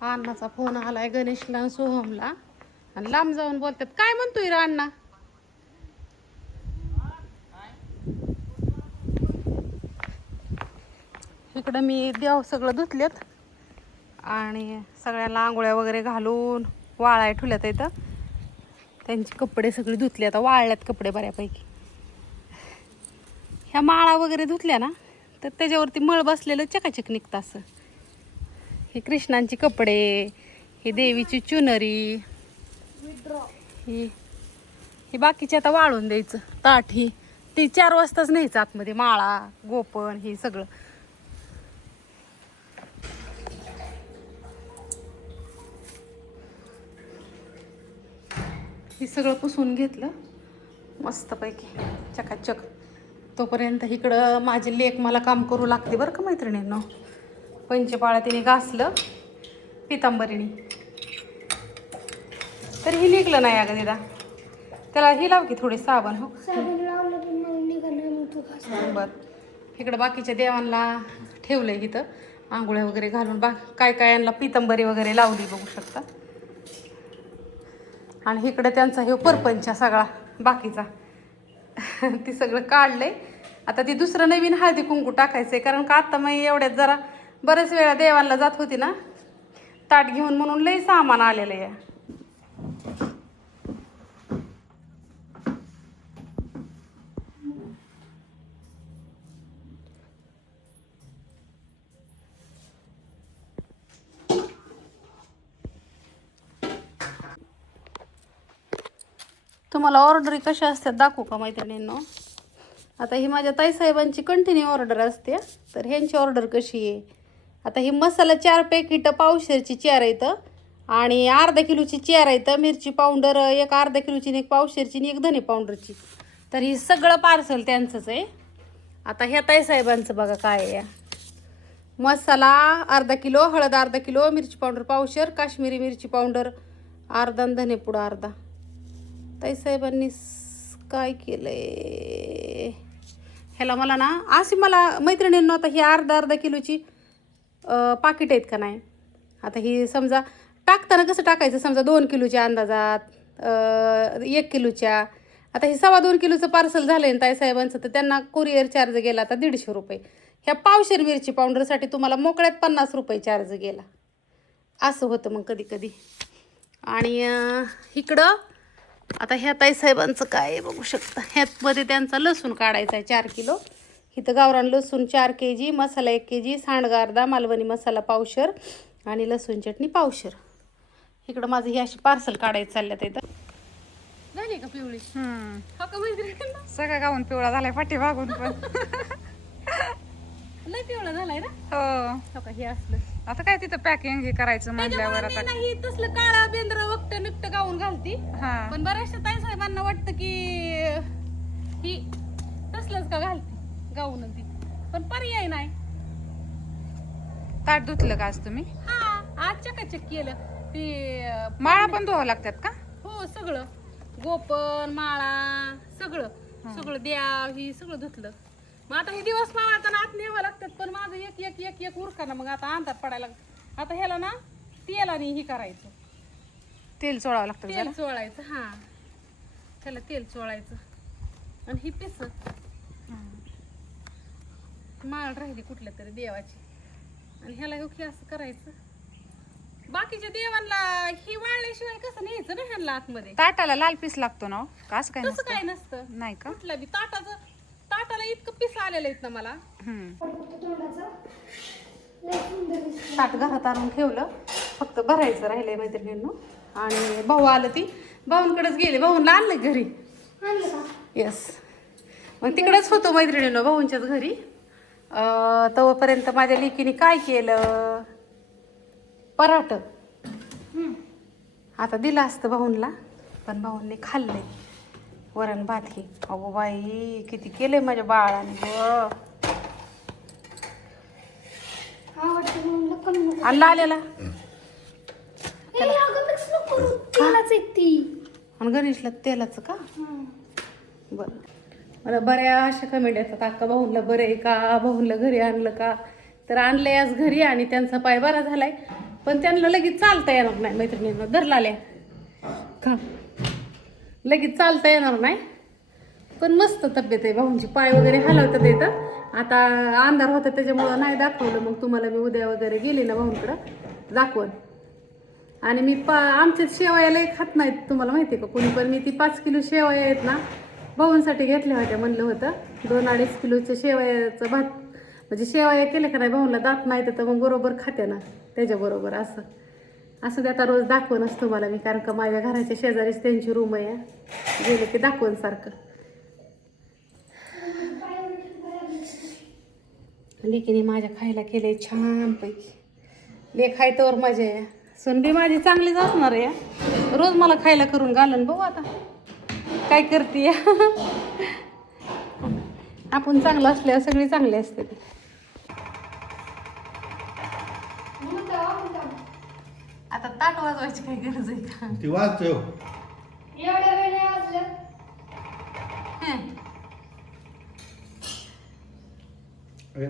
अण्णाचा phone आलाय गणेशला आणि सोहमला आणि लांब जाऊन बोलतात. काय म्हणतोय रे अण्णा? इकडं मी देव सगळं धुतलेत आणि सगळ्यांना आंघोळ्या वगैरे घालून वाळाय ठेवल्यात. इथं त्यांचे कपडे सगळे धुतले, आता वाळल्यात कपडे बऱ्यापैकी. ह्या माळा वगैरे धुतल्या ना तर त्याच्यावरती मळ बसलेलं चकाचक निघतं असं. हे कृष्णांची कपडे, ही देवीची चुनरी, ही ही बाकीची आता वाळून द्यायचं. ताट ही ती 4 वाजताच न्यायचं आतमध्ये. माळा, गोपण, हे सगळं. हे सगळं पुसून घेतलं मस्तपैकी चकाचक. तोपर्यंत इकडं माझी लेक मला काम करू लागते बरं का मैत्रिणींनो. पंचपाळा तिने घासलं पितांबरीने, तर ही निघलं नाही अगं दिदा. त्याला ही लाव की थोडी साबण. हो बरं. इकडं बाकीच्या देवांना ठेवलंय इथं आंघोळ्या वगैरे घालून. काय काय यांना पितांबरी वगैरे लावली बघू शकता. आणि इकडे त्यांचा हे परपंच सगळा बाकीचा ती सगळं काढलंय. आता ती दुसरं नवीन हळदी कुंकू टाकायचंय, कारण का आता मी एवढ्यात जरा बरेच वेळा देवांना जात होती ना ताट घेऊन, म्हणून लई सामान आलेलं आहे. तुम्हाला ऑर्डरी कशा असतात दाखवू का मैत्रिणींनो? आता ही माझ्या ताईसाहेबांची कंटिन्यू ऑर्डर असते. तर ह्यांची ऑर्डर कशी आहे? आता ही मसाला 4 पॅकेट पावशेरची 4 येतं आणि अर्धा किलोची 4 येतं. मिरची पावडर एक अर्धा किलोची, एक पावशेरची आणि एक धने पावडरची. तर ही सगळं पार्सल त्यांचंच आहे. आता ह्या ताईसाहेबांचं बघा काय आहे. मसाला अर्धा किलो, हळद अर्धा किलो, मिरची पावडर पावशेर, काश्मीरी मिरची पावडर अर्धा आणि धने पूड अर्धा. ताईसाहेबांनी काय केलंय ह्याला मला ना अशी मला मैत्रिणींना आता ही अर्धा किलोची पाकिट आहेत का नाही. आता ही समजा टाकताना कसं टाकायचं, समजा 2 किलोच्या अंदाजात, 1 किलोच्या. आता हे 2.25 किलोचं पार्सल झालं आहे ताईसाहेबांचं, तर त्यांना कुरिअर चार्ज गेला आता 150 रुपये. ह्या पावशेर मिरची पावडरसाठी तुम्हाला मोकळ्यात 50 रुपये चार्ज गेला. असं होतं मग कधी कधी. आणि इकडं आता ह्या ताईसाहेबांचं काय आहे बघू शकता. ह्यातमध्ये त्यांचा लसूण काढायचा आहे 4 किलो. इथं गावरान लसूण 4 kg, मसाला 1 kg, सांडगा अर्धा, मालवणी मसाला पावशेर आणि लसूण चटणी पावशेर. इकडं माझं ही अशी पार्सल काढायचं चालल्यात. इथं झाली का पिवळी? हो का मैत्रिणी? सगळा गाऊन पिवळा झालाय पाठीमागून पण. लय पिवळा झालाय ना. हो का हे असलं आता काय तिथं पॅकिंग हे करायचं म्हणल्यावर आता नाही तसलं काळा बेंद्र वक्त निकट गाऊन घालती. हा पण बऱ्याचशा ताईसाहेबांना वाटतं की ही तसलंच का घालती गाऊन ती, पण पर्याय नाही. ताट धुतलं का आज तुम्ही? हा आज चकाचक केलं ते. माळा पण धुवावं लागतात का? हो सगळं, गोपन माळा सगळं सगळं द्याव ही सगळं धुतलं. मग आता हे दिवस मावळताना आत न्यावं लागतात, पण माझं एक एक एक एक उरकाना मग आता अंधार पडायला. आता ह्याला ना तेलाने ही करायचं, तेल चोळावं लागतं तेल जरा. चोळायचं. हा त्याला तेल चोळायचं आणि ही पिस माळ राहिली कुठल्या तरी देवाची, आणि ह्याला हे असं करायचं. बाकीच्या देवांना ही वाळल्याशिवाय कसं न्यायचं ना ह्यांना आतमध्ये. ताटाला लाल पीस लागतो ना हो? का असं काय तसं नसतं? काय नसतं. नाही का? कुठला बी ताटाला इतकं पिस आलेलं आहेत ना मला. ताट घरात आणून ठेवलं, फक्त भरायचं राहिलंय मैत्रिणींनो. आणि भाऊ आलं, ती भाऊंकडेच गेले. भाऊंना आणलं घरी. येस, मग तिकडेच होतो मैत्रिणींनो भाऊंच्याच घरी. तोपर्यंत माझ्या लेकीने काय केलं, पराठ. आता दिलं असतं भाऊंला, पण भाऊंनी खाल्ले वरण भात. हे अगो बाई किती केलंय माझ्या बाळाने ग. आणला आलेला आणि गणेशला तेलाचं का. बरं, मला बऱ्या अशा कमेंट येतात, अक्का भाऊंला बरं आहे का, भाऊंला घरी आणलं का. तर आणलंय आज घरी आणि त्यांचा पाय बरा झालाय. पण त्यांना लगेच चालता येणार नाही मैत्रिणींना धरलाल्या का लगेच चालता येणार नाही. पण मस्त तब्येत आहे भाऊंची, पाय वगैरे हलवतात येतं. आता अंधार होता त्याच्यामुळं नाही दाखवलं. मग तुम्हाला मी उद्या वगैरे गेले ना भाऊंकडं दाखवून. आणि मी आमच्यात शेवया लई खात नाहीत तुम्हाला माहिती आहे का कोणी, पण मी ती 5 किलो शेवया आहेत ना भाऊंसाठी घेतल्या होत्या. म्हणलं होतं 2-2.5 किलोच्या शेवयाचं भात, म्हणजे शेवया केले का नाही भाऊंला दात नाही तर मग बरोबर खाते ना त्याच्याबरोबर. असं ते आता रोज दाखवूनच तुम्हाला मी, कारण का माझ्या घराच्या शेजारीच त्यांची रूम आहे, गेले की दाखवून सारखं. लेकीने माझ्या खायला केलंय छानपैकी. लेक खाय तर मजा आहे. सुनबी माझी चांगलीच असणार आहे, रोज मला खायला करून घालन. भाऊ आता काय करते आपण चांगलं असल्यावर सगळी चांगली असते. आता ताट वाजवायची काही गरज आहे का? ती वाजतो एवढ्या वेळ वाजलं.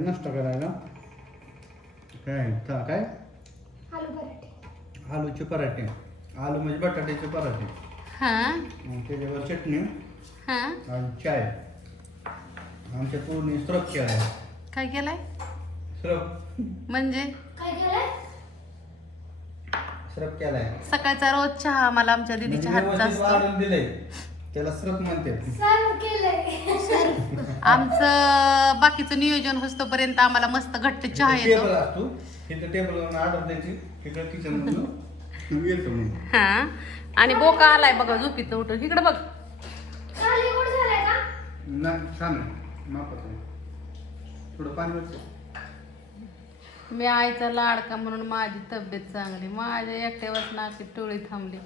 नष्ट करायला काय आलू पराठे. आलूचे पराठे, आलू म्हणजे बटाट्याचे पराठे, हा त्याच्यावर चटणी हा. आणि चाय. आमच्या पूर्ण स्रप केलाय. काय केलंय स्रप म्हणजे? काय केलंय? स्रप केलाय सकाळचा रोज चहा आम्हाला आमच्या दीदीच्या हातचा असतो. दिले त्याला स्रप म्हणते. सर्व केलंय. आमचं बाकीचं नियोजन होतोपर्यंत आम्हाला मस्त घट्ट चहा टेबल येतो. असतो तिथं, टेबलवर ऑर्डर द्यायची, तिकडं किचन मधून येतो मी. हा. आणि बोका आलाय बघा झोपीत उठून, इकडे बघ. खाली कुठं झालंय का? नाही छान आहे, मापत आहे. थोडं पाणी वरचं. मी आईचा लाडका म्हणून माझी तब्येत चांगली, माझ्या एकट्यावर नाकी टोळी थांबली.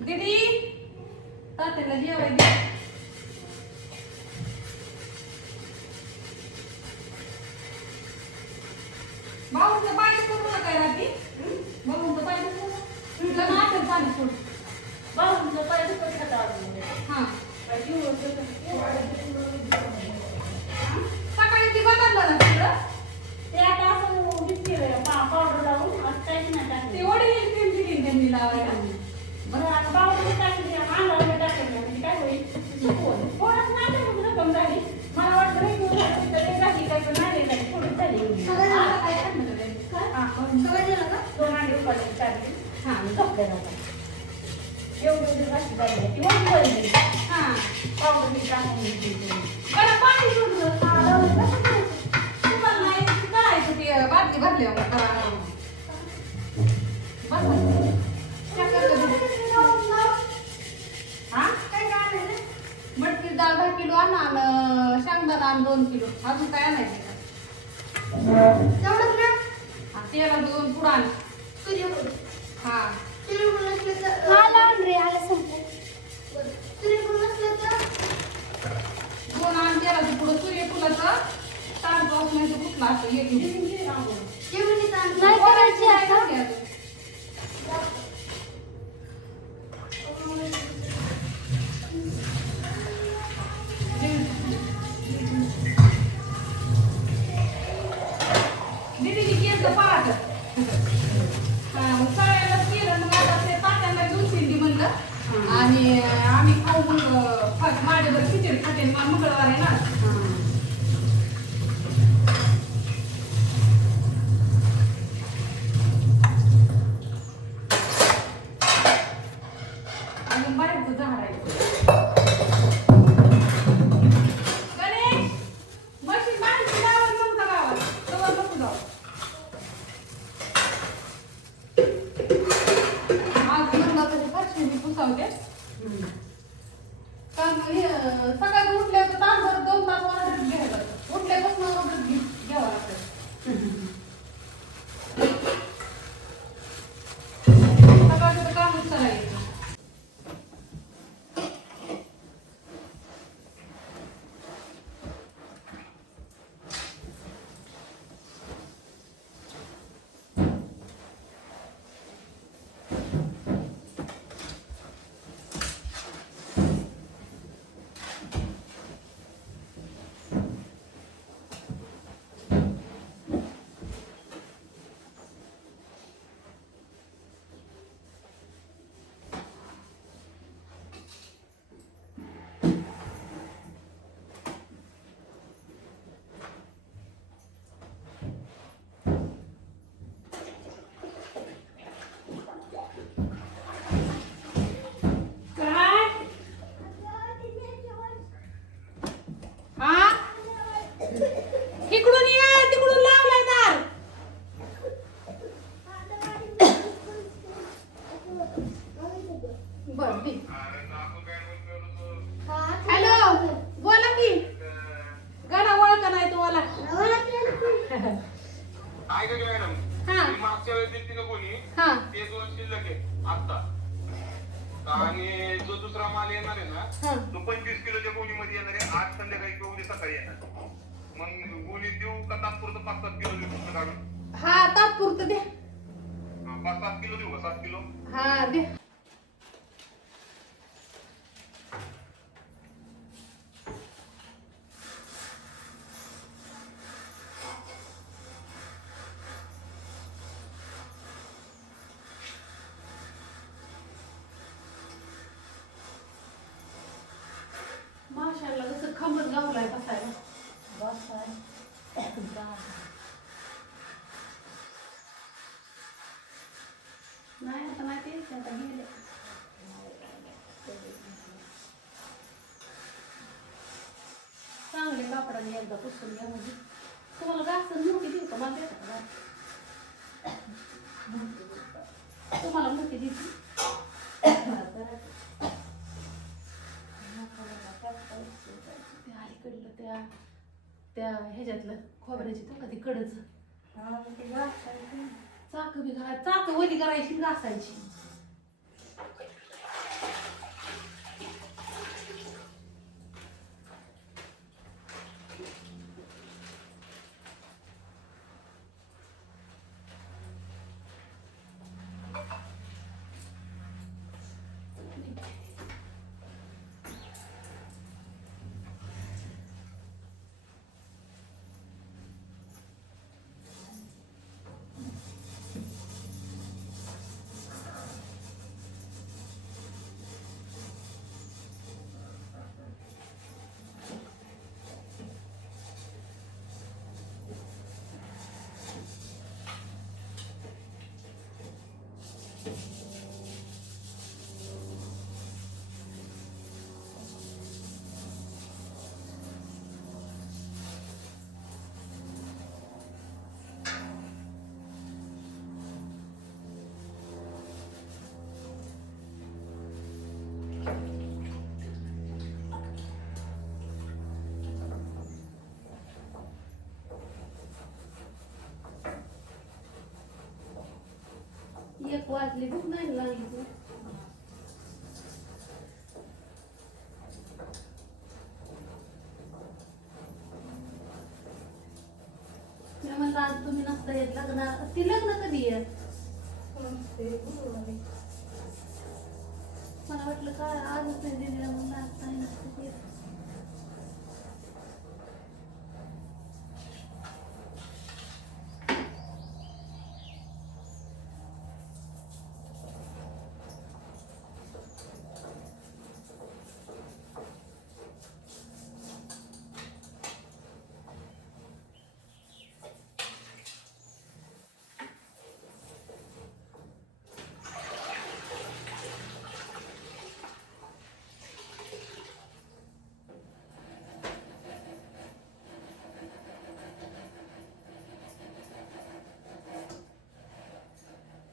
दीदी तात्याला जेवाय दे. भाऊंचं पाणी सोडू काय रात्री? भाऊंचं पाणी सोडू का नाचल पाणी सोडू? भाऊंचं पाय दुखत होतं. हा. सकाळी ती बदललं ना तिकडं. ते आता असं विसरलं, पावडर लावून असं काहीच नाही टाकलं. ते वडील क्रीम दिली त्यांनी लावायला. बरं आता पावडर टाकली, अंगावर टाकलं म्हणजे काय होईल? सुकवून. थोडंच नाही टाकलं, रक्कम झाली. मला वाटलं नाही की झाली, तर ते झाली काय पण नाही झाली, थोडीच झाली. आता काय टाकलं ते? हा, सगळं दिलं का? 2 अंडी उकडले टाकली. हा, झोपले जातात. एवढी भाजी झाली, ती मोठी झाली. हा. पावडर मी टाकून दिली. बरं पाणी सोडलं. हा, लावलं का? कसं करायचं? तुम्हाला नाही करायचं ते बादली भरल्यावर करा. बस. हा? मटकी डाळ 10 किलो आणा आणि शेंगदाणा आण 2 किलो. अजून काय आणायचं का? तेवढंच ना? हा, तेला 2 पुढं आण. सूर्यफूल. हा. सूर्यफूल नसलं तर आलं रे, आलं संपलं. सूर्यफूल नसलं तर 2 आण तेलाचं पुढं सूर्यफुलाचं तार पाऊस नाही तर कुठला असं एक जेवणी नाही करायची आता. दीदीने केलं पराठ. सगळ्यांनाच केलं, मग आता ते तात्यांना घेऊन शिंदी म्हणलं. आणि आम्ही खाऊ मग माझ्यावर खिचडी खाते, मला मंगळवार आहे ना. अजून बाहेरचं झाड आहे. गणेश, मशीन बांधून लावलं तुमच्या गावात. मग गोळी देऊ का तात्पुरतं 5-7 किलो देऊ काढून? हा तात्पुरतं द्या. 5-7 किलो देऊ का? 7 किलो? हा द्या. माशाला जसं खंबत गावलाय बसायला. नाही आता नाही तेच आता गेले. चांगले कापडाने एकदा पुसून घ्या. म्हणजे तुम्हाला घासून मोठी देऊ का? मला देता का? तुम्हाला मोठी देते. त्या अलीकडलं त्या ह्याच्यातलं खोबऱ्याची तो कधी कडच चाक बी चाक वली करायची घासायची. एक वाजली भूक नाही लागली. मी म्हणलं आज तुम्ही नसता येत लग्न. ती लग्न कधी आहे? मला वाटलं काय आजच नाही दिलेला म्हणून आज काही नसतं येत.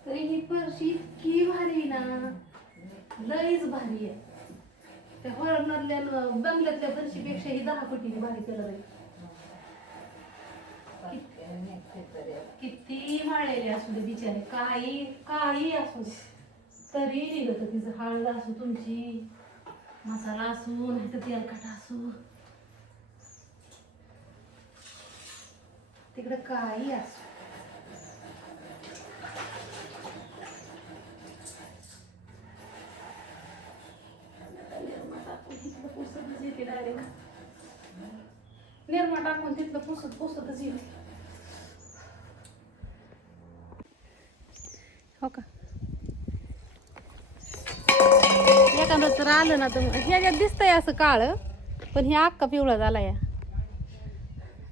तरी ही फरशी इतकी भारी ना, लईच भारी आहे. त्या हॉर्नरल्या बंगल्यातल्या फरशीपेक्षा ही 10 पटीने भारी कलर आहे. किती माळलेले असू दे बिचारे, काही असू दे तरी निघत. तिचं हळद असू, तुमची मसाला असू, नाही तर तेलकट असू, तिकडे काही असू. निर्मा टाकून तिथलं पुसतच येईल. हो का? एखादं तर आलं ना तर ह्याच्यात दिसतंय असं काळ, पण हे अख्खा पिवळा झाला. या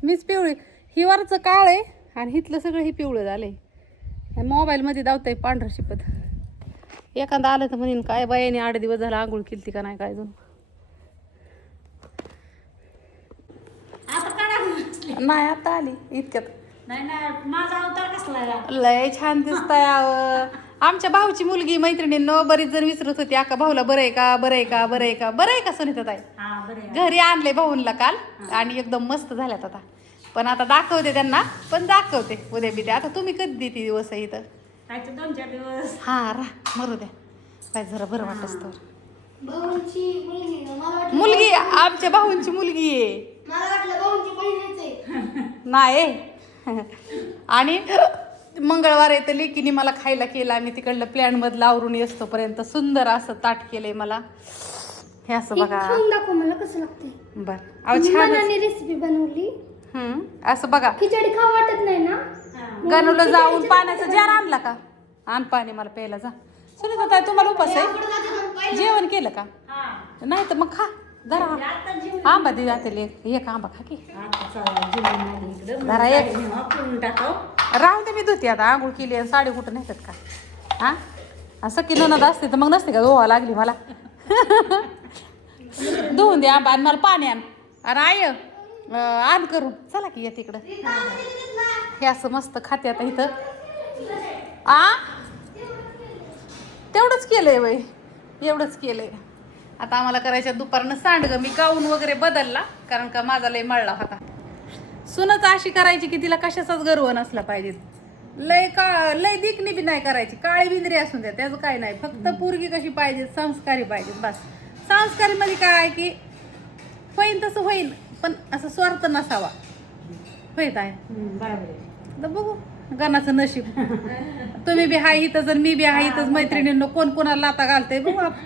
मीच पिवळी, ही वरचं काळ आहे आणि हिथलं सगळं हे पिवळं झालंय. मोबाईलमध्ये दावतंय पांढरं शिपत. एखादं आलं तर म्हणेन काय बायाने 8 दिवस झाला आंघोळ केली का नाही काय जणू. नाही आता आली इतक्यात. नाही माझा अवतार कसला लय छान दिसताय. आमच्या भाऊची मुलगी मैत्रिणींनो बरीच जण विचारत होती, अक्का भाऊला बरं आहे का, बरं आहे का, बरं आहे का, बरं आहे का सुनीता ताई. घरी आणले भाऊंला काल आणि एकदम मस्त झाल्यात आता. पण आता दाखवते त्यांना, पण दाखवते उद्या बी. आता तुम्ही कधी देते दिवस आहे इथं? 2-4 दिवस. हा मरू द्या, काय जरा बरं वाटत तर. भाऊची मुलगी मुलगी आमच्या भाऊंची मुलगी आहे. मला वाटलं भाऊंची बहिणीच आहे. नाही. आणि मंगळवार येतं लेकीने मला खायला केलं. आम्ही तिकडलं प्लॅनमधलं आवरून येतोपर्यंत सुंदर असं ताट केलंय मला. हे असं बघा. खाऊन दाखव मला कसं लागतंय. बर अहो छान रेसिपी बनवली. असं बघा. खिचडी खाऊ वाटत नाही ना. गणूला जाऊन पाण्याचा जार आणला का? आण पाणी मला प्यायला जा. सुनीता ताई तुम्हाला उपास आहे? जेवण केलं का? नाही तर मग खा जरा आंबा दे जाते एक आंबा खा की जरा एक राहू दे. मी धुते आता आंघोळ केली आणि साडी कुठं नेतात का? हा असं की ननद असते तर मग नसते का धुवा लागली मला. धुवून दे आंबा आणि मला पाणी आण आणि आय आण करून चला की या तिकडं. हे असं मस्त खाते आता इथं. तेवढंच केलंय वय एवढंच केलंय. आता आम्हाला करायच्या दुपारनं सांडगं. मी गाऊन वगैरे बदलला कारण का माझा लय मळला होता. सुनच अशी करायची की तिला कशाचाच गर्व नसला पाहिजे. लय दिकणी बी नाही करायची. काळी बिंद्री असून द्या त्याचं काय नाही. फक्त पोरगी कशी पाहिजे संस्कारी पाहिजे बस. संस्कारी मध्ये काय की होईन तसं होईन पण असं स्वार्थ नसावा. होईत आहे तर बघू गणाचं नशीब. तुम्ही बी हाय इथंच आणि मी बी हाय इथंच. मैत्रिणींनो कोण कोणाला लाता घालतंय बघू आपण.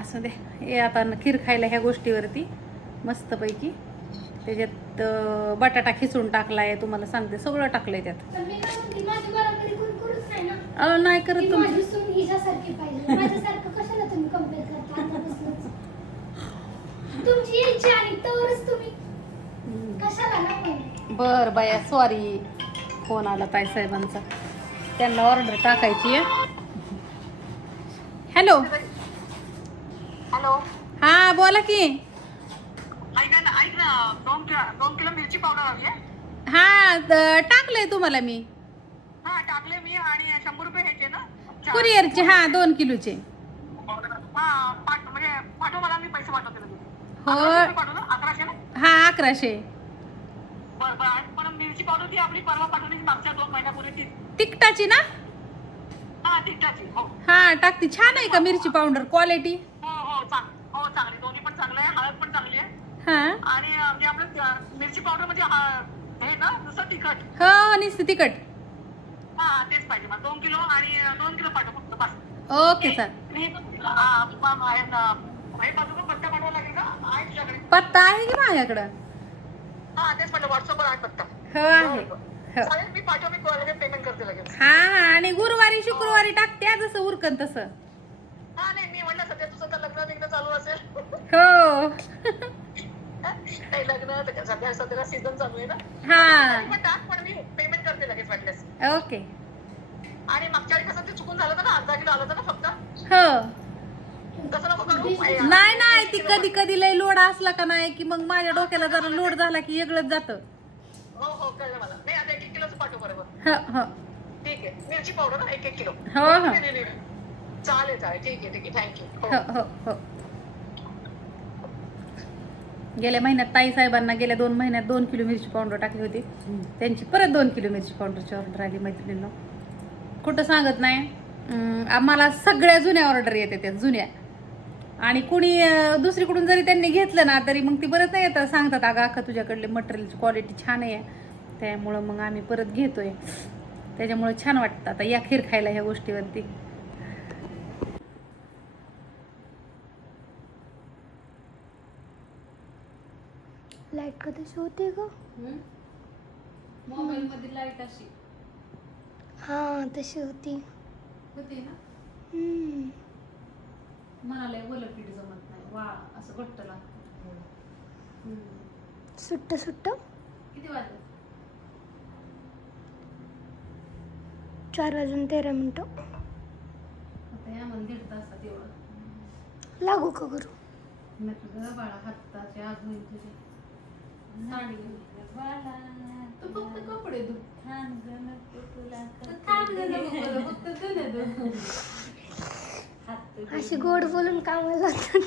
असं दे. हे आता खीर खायला ह्या गोष्टीवरती मस्तपैकी त्याच्यात बटाटा खिचून टाकलाय. तुम्हाला सांगते सगळं टाकलंय त्यात. नाही करत तुम्ही. बर बाया सॉरी फोन आला ताई साहेबांचा. त्यांना ऑर्डर टाकायची आहे. हॅलो हॅलो हा बोला की. ऐक ना 2 किलो मिरची पावडर हवी आहे. हा टाकलंय तुम्हाला मी. हा टाकले मी. आणि 100 रुपये ह्याचे ना कुरिअरचे. हा 2 किलोचे. हा म्हणजे पाठव मला. मी पैसे पाठवते लगेच. हो 1100 पाठव ना. 1100 ना. हा 1100. बरं पण मिरची पावडर ती आपली परवा पाठवली मागच्या 2 महिन्यापूर्वी ती. तिखटाची ना. हा तिखटाची. हो हा टाकते. छान आहे का मिरची पावडर क्वालिटी? हो चांगली. दोन्ही पण चांगलं आहे. हळद पण चांगली आहे. हा आणि म्हणजे आपलं मिरची पावडर म्हणजे हे ना दुसरं तिखट. हो नुसतं तिखट. हा तेच पाहिजे मला. 2 किलो आणि 2 किलो पाठव फक्त बस. Okay sir. पत्ता पाठवावा लागेल का? आहे तुझ्याकडे? पत्ता आहे की माझ्याकडं? हा तेच म्हटलं व्हॉट्सअपवर आहे पत्ता. हो आहे. चालेल मी पाठव. मी पेमेंट करते लगेच. हा हा आणि गुरुवारी शुक्रवारी टाकते जसं उरकन तसं. हा नाही मी म्हटलं सध्या तुझं तर लग्न चालू असेल. हो नाही लग्न सध्या सीझन चालू आहे ना. हा पण टाक. पण मी पेमेंट करते लगेच वाटल्यास. ओके. आणि मागच्या वेळी कसं ते चुकून झालं होतं ना. अर्धा किलो आलं होतं ना फक्त. हो तसं नको करू. नाही ती कधी कधी लय लोड असला का नाही की मग माझ्या डोक्याला जरा लोड झाला की वेगळंच जातं. हो कळलं मला. नाही आता 1 किलोचं पाठव बरोबर. हो ठीक आहे. मिरची पावडर ना 1 किलो. हो चालेल ठीक आहे थँक्यू. हो. गेल्या महिन्यात ताई साहेबांना गेल्या 2 महिन्यात 2 किलो मिरची पावडर टाकली होती. त्यांची परत 2 किलो मिरची पावडरची ऑर्डर आली मैत्रिणींना. कुठं सांगत नाही. आम्हाला सगळ्या जुन्या ऑर्डर येते त्या जुन्या. आणि कुणी दुसरीकडून जरी त्यांनी घेतलं ना तरी मग ती परत नाही येतात. सांगतात अगं अख्खा तुझ्याकडले मटेरियलची क्वालिटी छान आहे. त्यामुळं मग आम्ही परत घेतोय. त्याच्यामुळे छान वाटतं. आता या खीर खायला ह्या गोष्टीवरती. लाईट कधीच होते ग. मोबाईल मध्ये लाईट अशी हा तशी होती ना. मला ओलं पीठ जमत नाही. वा असं घट्ट लागतं. सुट्ट किती वाजले? 4:13. आता या मला 1.5 तासात एवढं लागू का करू? तुझं बाळा हाताचे आज होईल तुझे. साडी तू फक्त कपडे धु. अशी गोड बोलून कामाला लागतात.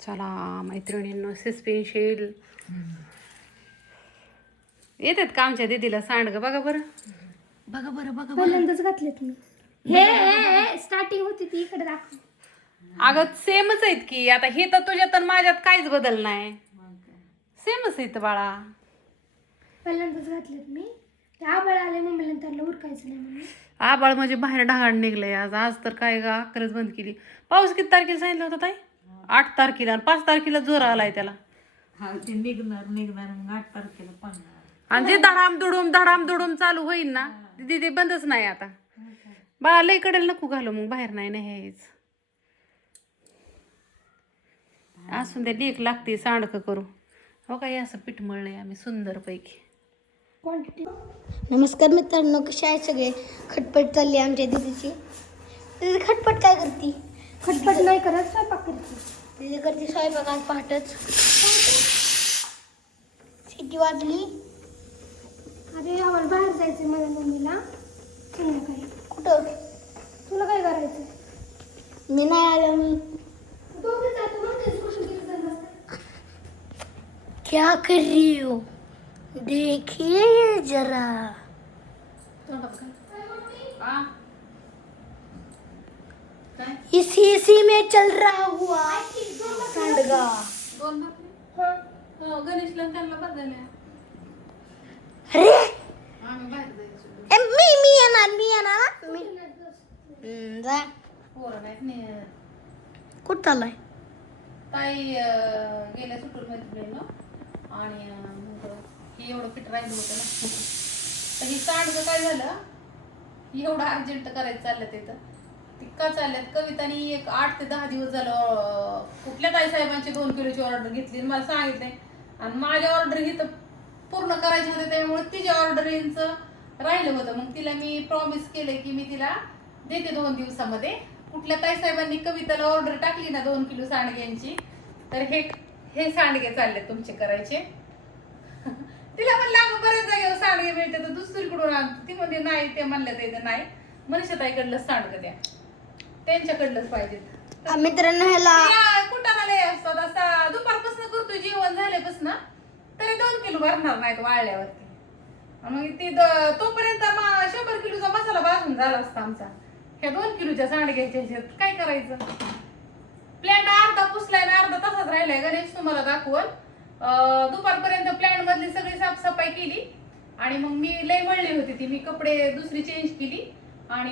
चला मैत्रिणींनो सस्पेन्शियल येतात का आमच्या दीदीला सांडगं बघा बरं. बघा बरं बघा पहिल्यांदाच घातलेत मी. हे स्टार्टिंग होती ती इकडे दाखव. अगं सेमच आहेत की आता हे तर तुझ्यात आणि माझ्यात काहीच बदल नाही सेमच आहेत बाळा पहिल्यांदाच घातलेत मी. ते आबाळ आले मम्मीला त्यांना उरकायचं नाही म्हणून. आबाळ म्हणजे बाहेर ढगाळ निघलंय आज तर काय गा अकराच बंद केली. पाऊस किती तारखेला सांगितलं होतं ताई? 8 तारखेला आणि 5 तारखेला जोर आलाय त्याला. ते निघणार मग 8 तारखेला पडणार. आणि जे धडाम दुडूम चालू होईल ना ते बंदच नाही आता. बाळा लई कडेल नको घालू मग बाहेर नाही हेच असून ते लेक लागते सांडकं करू. हो काय असं पीठ मळलंय आम्ही सुंदर पैकी. क्वांटिटी. नमस्कार मित्रांनो, कसे आहे सगळे? खटपट चालली आमच्या दीदीची. दीदी खटपट काय करते? खटपट नाही करत, स्वयंपाक करते. दीदी करते स्वयंपाक आज पहाटच. सिटी वाजली. अरे आम्हाला बाहेर जायचं माझ्या मम्मीला संध्याकाळी. कुठं? तुला काय करायचं? मी नाही आलं. मी दोघे जातो म्हणतेस कुठं गेलं. क्या कर रही हो? देखिए जरा. इसी में चल रहा हुआ सांडगा. गणेशला त्यांना बदलल्या अरे आम्ही बाहेर जायचो. मी येणार मी जा. पोरं नाहीत नाही कुठं चाललाय? ताई गेल्या सुट्टीत मैत्रिणीनं आणि मग हे एवढं पीठ राहिलं होतं ना तर ही सांडगं काय झालं एवढं अर्जंट करायचं चाललं तिथं ती का चालल्यात. कवितानी एक 8 ते 10 दिवस झालं कुठल्या ताई साहेबांची 2 किलोची ऑर्डर घेतली मला सांगितले आणि माझ्या ऑर्डर ही तर पूर्ण करायची होते त्यामुळे तिच्या ऑर्डरींचं राहिलं होतं. मग तिला मी प्रॉमिस केलं की मी तिला देते 2 दिवसामध्ये. कुठल्या ताई साहेबांनी कविताला ऑर्डर टाकली ना 2 किलो सांडग्यांची तर हे सांडगे चालले तुमचे करायचे. तिला म्हणलं अगं बरेच जागेवर सांडगे मिळते तर दुसरीकडून आणतो. ती म्हणजे नाही ते म्हणलं ते नाही मनीषाताईकडलंच सांडगं द्या त्यांच्याकडलंच पाहिजेत. मित्रांनो ह्याला कुठं लय असतात असा दुपारपासून करतोय जेवण झाल्यापासून तरी 2 किलो भरणार नाहीत वाळल्यावरती. मग ती तोपर्यंत 100 किलोचा मसाला भाजून झाला असता आमचा. ह्या 2 किलोच्या सांडग्याच्या ह्याच्यात काय करायचं. प्लॅन अर्धा पुसलाय ना अर्धा तासात राहिलाय. गणेश तुम्हाला दाखवल. दुपारपर्यंत प्लॅन मधली सगळी साफसफाई केली आणि मग मी लय मळली होती ती मी कपडे दुसरी चेंज केली आणि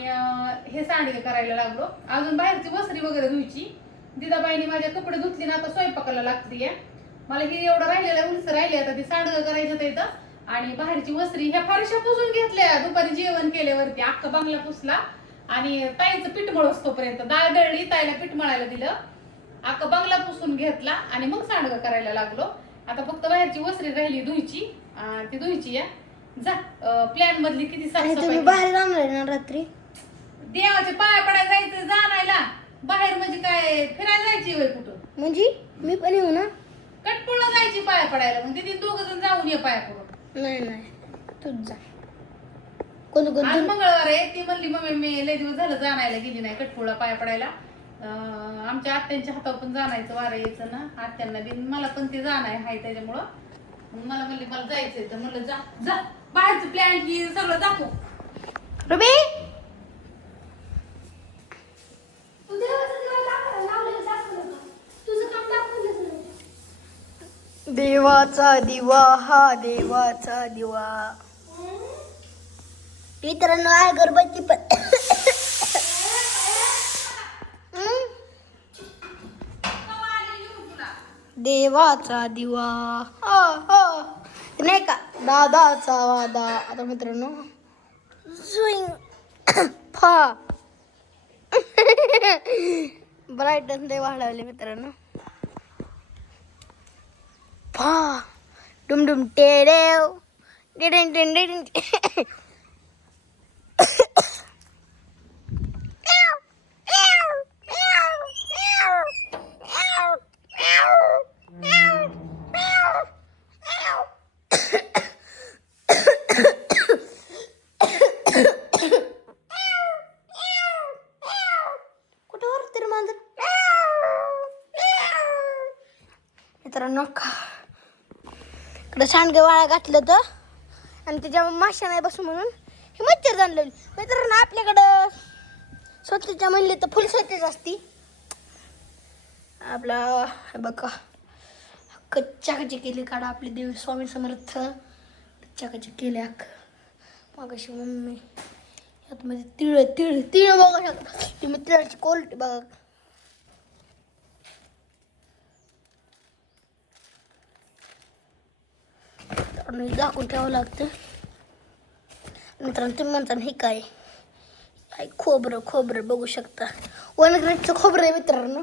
हे सांडगे करायला लागलो. अजून बाहेरची वसरी वगैरे धुयची. दिदाबाईने माझ्या कपडे धुतली ना आता स्वयंपाकाला लागते या मला ही एवढं राहिलेलं उलस राहिले आता ती सांडगं करायचं इथं आणि बाहेरची वसरी ह्या फारशा पुसून घेतल्या. दुपारी जेवण केल्यावरती अख्खा बांगला पुसला आणि ताईचं पीठ मळस तोपर्यंत डाळ दळली ताईला पीठ मळायला दिलं अख्खा बांगला पुसून घेतला आणि मग सांडगं करायला लागलो. आता फक्त बाहेरची वसरी राहिली धुयची ती धुयची या जा. प्लॅन मधली किती तुम्ही बाहेर जाणार ना रात्री? देवाच्या पाया पडायला जायचं जाणायला बाहेर म्हणजे काय फिरायला जायची वय कुठं म्हणजे मी पण येऊ ना? कटपुळला जायची पाया पडायला मग तिथे 2 जण जाऊन ये पाया पडून. नाही तूच जा. कोण आज मंगळवार आहे ती म्हणली मम्मी मी लय दिवस झालं जाणायला गेली नाही कटपुळला पाया पडायला. आमच्या आत्यांच्या हातावर पण जाणायचं वारं यायचं ना आत्यांना बी मला पण ते जाणार आहे त्याच्यामुळं मग मला म्हणली मला जायचंय तर म्हणलं जा जा बाहेरचं प्लॅन की सगळं दाखव. रुबी देवाचा दिवा हा देवाचा दिवा. मित्रांनो अगरबत्ती पण देवाचा दिवा नाही का दादाचा वादा. आता मित्रांनो फा ब्राईटनेस लय वाढवले मित्रांनो. फा डुम डुम टेडेव डिडिन डिन डिडिन. मित्रांनो इकडं सांडगे वाळा घातलं तर आणि त्याच्या माश्या नाही बसू म्हणून हे मच्छर आणलेली मित्रांनो आपल्याकडं स्वच्छता म्हणली तर फुल स्वच्छता असती आपला हे बघा चकाचक केली काढा आपली देवी स्वामी समर्थ चकाचक केले मागाशी मम्मी यातमध्ये तिळ तिळ तिळ बघा शकता तुम्ही तिळाची क्वालिटी बघा आणि झाकून ठेवावं लागतं मित्रांनो तुम्ही म्हणता हे काय खोबरं खोबरं बघू शकता 1 ग्रेडचं खोबरं आहे मित्रांनो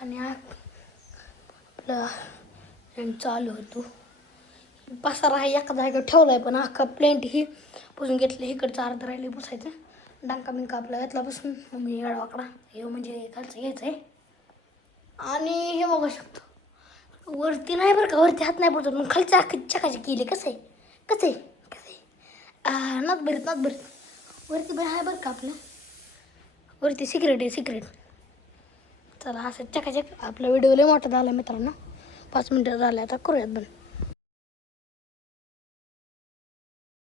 आणि आपलं चालू होतो पसारा हा एका जागेवर ठेवला आहे पण अख्खा प्लेंट ही पुसून घेतली इकडचं अर्ध राहिले पुसायचं डांका बिंका आपला घातला बसून मम्मी वाकडा हे म्हणजे खालचं घ्यायचं आहे आणि हे बघू शकतो वरती नाही बरं का वरती हात नाही पडतो मग खालच्या अख्खी चकाची केली कसं आहे कसं आहे कसं आहे नात बरीत वरती पण आहे बरं का आपलं वरती सिक्रेट आहे सिक्रेट चला असं चकाचक आपला व्हिडिओ लय मोठा झाला मित्रांनो 5 मिनटं झाले आता करूयात बंद